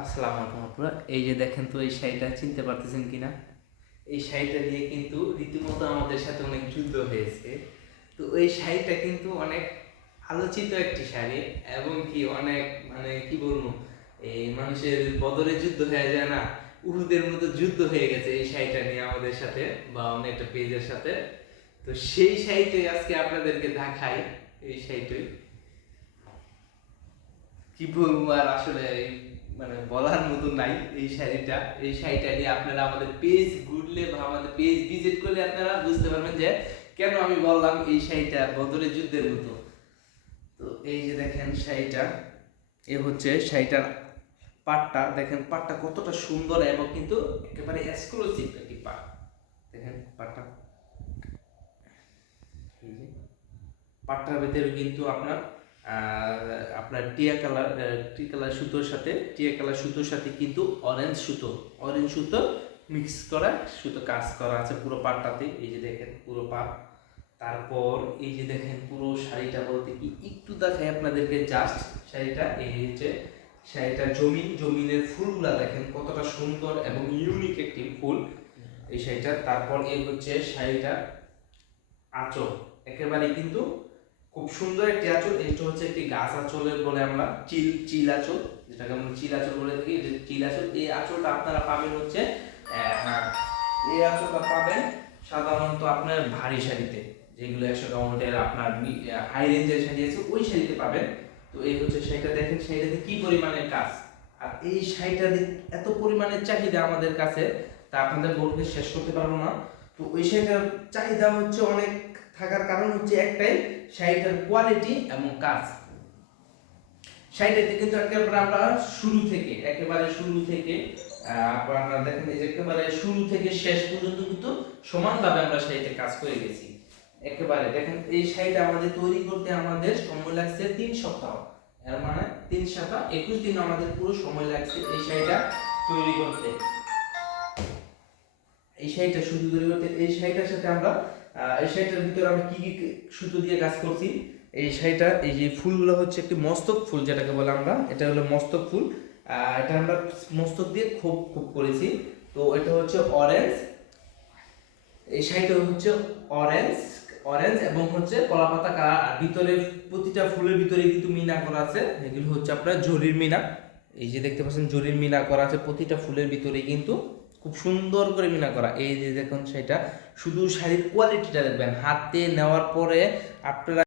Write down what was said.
আসসালামু আলাইকুম আপুরা। এই যে দেখেন তো, এই শাড়িটা চিনতে পারতেছেন কিনা? এই শাড়িটা নিয়ে কিন্তু রীতিমতো আমাদের সাথে অনেক যুদ্ধ হয়েছে। তো এই শাড়িটা কিন্তু অনেক আলোচিত একটি শাড়ি, এবং কি অনেক কি বলবো, এই মানুষের বদরে যুদ্ধ হয়ে যায় না, উহুদের মতো যুদ্ধ হয়ে গেছে এই শাড়িটা নিয়ে আমাদের সাথে বা অন্য একটা পেজের সাথে। তো সেই শাড়িটাই আজকে আপনাদেরকে দেখাই। এই শাড়িটাই কি বলবো আর, আসলে বলার মতো নাই। এই শাড়িটা নিয়ে আপনারা আমাদের পেজ ঘুরলে বা আমাদের পেজ ভিজিট করলে আপনারা বুঝতে পারবেন যে কেন আমি বললাম এই শাড়িটা বদরের যুদ্ধের মতো। তো এই যে দেখেন শাড়িটা, এ হচ্ছে শাড়িটার পাটটা। দেখেন পাটটা কতটা সুন্দর এবং কিন্তু একেবারে এক্সক্লুসিভ একটি পাট। দেখেন পাটটা, এই যে পাটটার ভিতরে কিন্তু আপনার টিয়া কালার সুতোর সাথে কিন্তু অরেঞ্জ সুতো মিক্স করা সুতো কাজ করা আছে পুরো পাটটাতে। এই যে দেখেন পুরো পাট। তারপর এই যে দেখেন পুরো শাড়িটা বলতে কি একটু দেখাই আপনাদেরকে, জাস্ট শাড়িটা এই হচ্ছে শাড়িটা জমিনের ফুলগুলা দেখেন কতটা সুন্দর এবং ইউনিক একটি ফুল এই শাড়িটা। তারপর এই হচ্ছে শাড়িটা আঁচল, একেবারে কিন্তু খুব সুন্দর একটি আঁচল। এটা হচ্ছে একটি গাছ আঁচলের বলে আমরা চিল আঁচল, যেটাকে আমরা চিল আঁচল বলে থাকি। চিল আঁচল, এই আঁচলটা আপনারা পাবেন হচ্ছে এই আঁচলটা পাবেন সাধারণত আপনার ভারী শাড়িতে, যেগুলো 100 কাউন্টের আপনার হাই রেঞ্জের শাড়ি আছে ওই শাড়িতে পাবেন। তো এই হচ্ছে শাড়িটা, দেখেন শাড়িটাতে কি পরিমাণের কাজ। আর এই শাড়িটা এত পরিমাণের চাহিদা আমাদের কাছে, তা আপনাদের বলতে শেষ করতে পারবো না। তো ওই শাড়িটার চাহিদা হচ্ছে অনেক থাকার কারণ হচ্ছে একটাই, শাড়িটার কোয়ালিটি এবং কাজ। শাড়িটাতে কিন্তু একেবারে শুরু থেকে আপনারা দেখেন এই যে একেবারে শুরু থেকে শেষ পর্যন্ত কিন্তু সমানভাবে আমরা শাড়িতে কাজ করে গেছি। একেবারে দেখেন এই শাড়িটা আমাদের তৈরি করতে আমাদের সময় লাগছে 3 সপ্তাহ। এর মানে 3 সপ্তাহ 21 দিন আমাদের পুরো সময় লাগছে এই শাড়িটা তৈরি করতে। এই শাড়িটা শুধু তৈরি করতে, এই শাড়িটার সাথে আমরা এই শাড়িটার ভিতরে আমরা কি কি সুতো দিয়ে কাজ করছি। এই শাড়িটা, এই যে ফুলগুলো হচ্ছে একটি মস্তক ফুল যেটাকে বলে আমরা, এটা হলো মস্তক ফুল। এটা আমরা মস্তক দিয়ে খুব খুব করেছি। তো এটা হচ্ছে অরেঞ্জ, এই শাড়িটা হচ্ছে অরেঞ্জ অরেঞ্জ এবং হচ্ছে কলা পাতা কালার। আর ভিতরে প্রতিটা ফুলের ভিতরে কিন্তু মিনা করা আছে, এগুলো হচ্ছে আপনার জরির মিনা। এই যে দেখতে পাচ্ছেন জরির মিনা করা আছে প্রতিটা ফুলের ভিতরে, কিন্তু খুব সুন্দর করে মিনা করা। এই যে দেখুন সেটা, শুধু শাড়ির কোয়ালিটিটা দেখবেন হাতে নেওয়ার পরে আপনারা